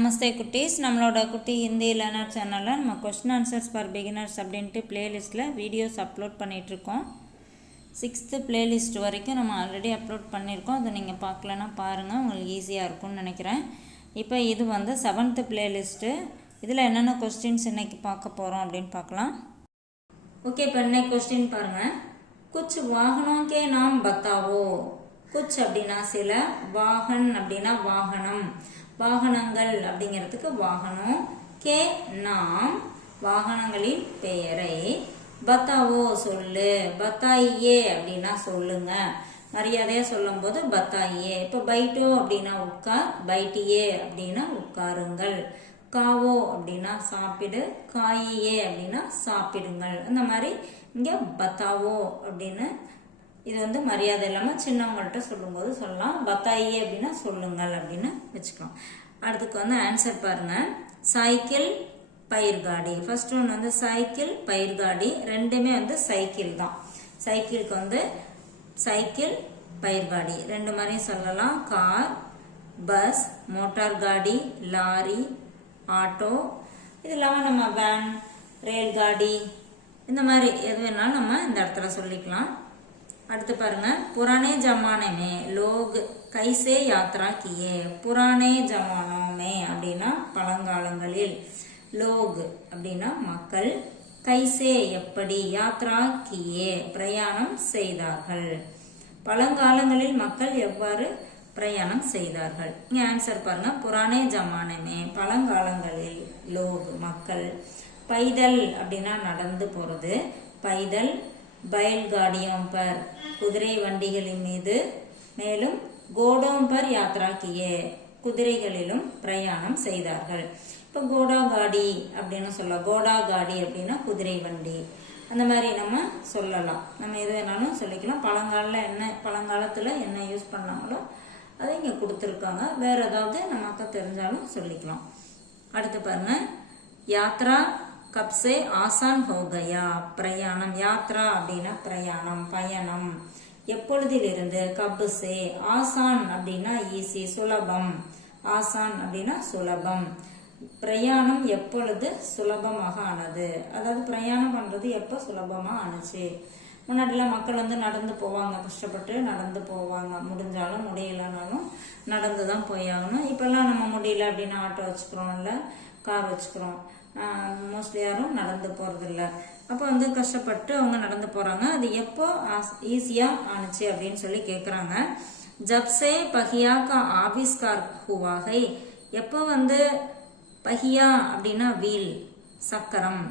நமஸ்தே குட்டீஸ். நம்மளோட குட்டி ஹிந்தி லேர்னர் சேனலில் நம்ம கொஸ்டின் ஆன்சர்ஸ் ஃபார் பிகினர்ஸ் அப்படின்ட்டு பிளேலிஸ்ட்டில் வீடியோஸ் அப்லோட் பண்ணிகிட்ருக்கோம் சிக்ஸ்த்து பிளேலிஸ்ட் வரைக்கும் நம்ம ஆல்ரெடி அப்லோட் பண்ணியிருக்கோம் அதை நீங்கள் பார்க்கலன்னா பாருங்கள் உங்களுக்கு ஈஸியாக இருக்கும்னு நினைக்கிறேன். இப்போ இது வந்து செவன்த்து பிளேலிஸ்ட்டு இதில் என்னென்ன கொஸ்டின்ஸ் இன்றைக்கி பார்க்க போகிறோம் அப்படின்னு பார்க்கலாம். ஓகே இப்போ இன்னைக்கு கொஸ்டின் பாருங்கள் குச் வாகனோக்கே நாம் பத்தாவோ? குச் அப்படின்னா சில வாகன் அப்படின்னா வாகனம். வாகனங்கள் அப்படிங்கிறதுக்கு வாகனம். கே நாம் வாகனங்களின் பெயரை. பத்தாவோ சொல்லு. பத்தாயே அப்படின்னா சொல்லுங்க. மரியாதையாக சொல்லும் போது இப்போ பைட்டோ அப்படின்னா உட்கார் பைட்டியே அப்படின்னா உட்காருங்கள். காவோ அப்படின்னா சாப்பிடு காயியே அப்படின்னா சாப்பிடுங்கள். அந்த மாதிரி இங்கே பத்தாவோ அப்படின்னு இது வந்து மரியாதை இல்லாமல் சின்னவங்கள்ட்ட சொல்லும்போது சொல்லலாம். பத்தாயி அப்படின்னா சொல்லுங்கள் அப்படின்னு வச்சுக்கலாம். அடுத்துக்கு வந்து ஆன்சர் பாருங்கள் சைக்கிள் பயிர்காடி ஃபர்ஸ்ட் ஒன்று வந்து சைக்கிள் பயிர்காடி ரெண்டுமே வந்து சைக்கிள் தான். சைக்கிளுக்கு வந்து சைக்கிள் பயிர்காடி ரெண்டு மாதிரியும் சொல்லலாம். கார் பஸ் மோட்டார் காடி லாரி ஆட்டோ இது இல்லாமல் நம்ம வேன் ரயில் காடி. இந்த மாதிரி எது வேணாலும் நம்ம இந்த இடத்துல சொல்லிக்கலாம். அடுத்து பாருங்க. புராணே ஜமானே மே லோக் கைசே யாத்ரா கியே புராணே ஜமானோமே அப்படின்னா பழங்காலங்களில். லோக் அப்படின்னா மக்கள். கைசே எப்படி? யாத்ரா கியே பிரயாணம் செய்தார்கள். பழங்காலங்களில் மக்கள் எவ்வாறு பிரயாணம் செய்தார்கள்? இங்கே ஆன்சர் பாருங்க. புராணே ஜமானமே பழங்காலங்களில் லோக் மக்கள். பைதல் அப்படின்னா நடந்து போகிறது பைதல் பயல் காடியோம்பர் குதிரை வண்டிகளின் மீது மேலும் கோடோம் பர் யாத்ரா கியே குதிரைகளிலும் பிரயாணம் செய்தார்கள். இப்போ கோடா காடி அப்படின்னு சொல்லலாம். கோடா காடி அப்படின்னா குதிரை வண்டி. அந்த மாதிரி நம்ம சொல்லலாம். நம்ம எது வேணாலும் சொல்லிக்கலாம். பழங்காலில் என்ன பழங்காலத்தில் என்ன யூஸ் பண்ணாங்களோ அதை இங்கே கொடுத்துருக்காங்க. வேறு ஏதாவது நமக்கு தெரிஞ்சாலும் சொல்லிக்கலாம். அடுத்து பாருங்க. யாத்ரா கப்சே ஆசான் ஹோகயா. பிரயாணம் யாத்ரா அப்படின்னா பிரயாணம் பயணம். எப்பொழுதிலிருந்து? கபுசே ஆசான் அப்படின்னா ஈஸி சுலபம். ஆசான் அப்படின்னா சுலபம். பிரயாணம் எப்பொழுது சுலபமாக ஆனது? அதாவது பிரயாணம் பண்ணுறது எப்போ சுலபமாக ஆனுச்சு? முன்னாடிலாம் மக்கள் வந்து நடந்து போவாங்க கஷ்டப்பட்டு நடந்து போவாங்க. முடிஞ்சாலும் முடியலனாலும் நடந்து தான் போயாகணும் இப்போல்லாம் நம்ம முடியல அப்படின்னா ஆட்டோ வச்சுக்கிறோம் இல்லை கார் வச்சுக்கிறோம். மோஸ்ட்லி யாரும் நடந்து போகிறதில்ல அப்போ வந்து கஷ்டப்பட்டு அவங்க நடந்து போகிறாங்க அது எப்போ ஈஸியாக ஆணுச்சு அப்படின்னு சொல்லி கேட்குறாங்க ஜப்சே பஹியா கா ஆவிஸ்கார் ஹுவாகை எப்போ வந்து பஹியா அப்படின்னா வீல் சக்கரம்.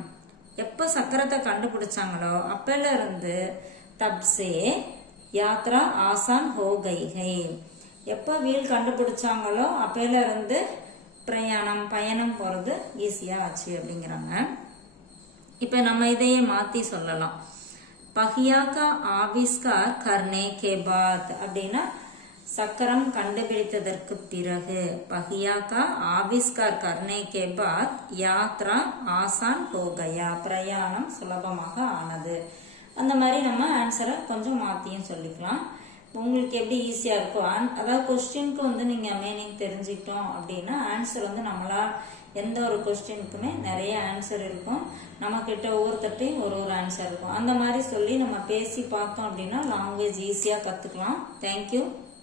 எப்போ சக்கரத்தை கண்டுபிடிச்சாங்களோ அப்பல இருந்து தப்சே யாத்ரா ஆசான் ஹோ கைகை எப்போ வீல் கண்டுபிடிச்சாங்களோ அப்பல இருந்து பிரயாணம் பயணம் போகிறது ஈஸியாக ஆச்சு அப்படிங்கிறாங்க. இப்போ நம்ம இதையே மாற்றி சொல்லலாம். பஹியாக்கா ஆவிஸ்கார் கர்னே கே பாத் அப்படின்னா சக்கரம் கண்டுபிடித்ததற்கு பிறகு பஹியாக்கா ஆவிஸ்கார் கர்னே கே பாத் யாத்ரா ஆசான் ஹோகயா பிரயாணம் சுலபமாக ஆனது. அந்த மாதிரி நம்ம ஆன்சரை கொஞ்சம் மாற்றியும் சொல்லிக்கலாம். உங்களுக்கு எப்படி ஈஸியாக இருக்கும் அதாவது கொஸ்டினுக்கு வந்து நீங்கள் மீனிங் தெரிஞ்சுக்கிட்டோம் அப்படின்னா ஆன்சர் வந்து நம்மளா எந்த ஒரு கொஸ்டினுக்குமே நிறைய ஆன்சர் இருக்கும். நம்மக்கிட்ட ஒவ்வொருத்தட்டையும் ஒரு ஒரு ஆன்சர் இருக்கும். அந்த மாதிரி சொல்லி நம்ம பேசி பார்த்தோம் அப்படின்னா லாங்குவேஜ் ஈஸியாக கற்றுக்கலாம் தேங்க்யூ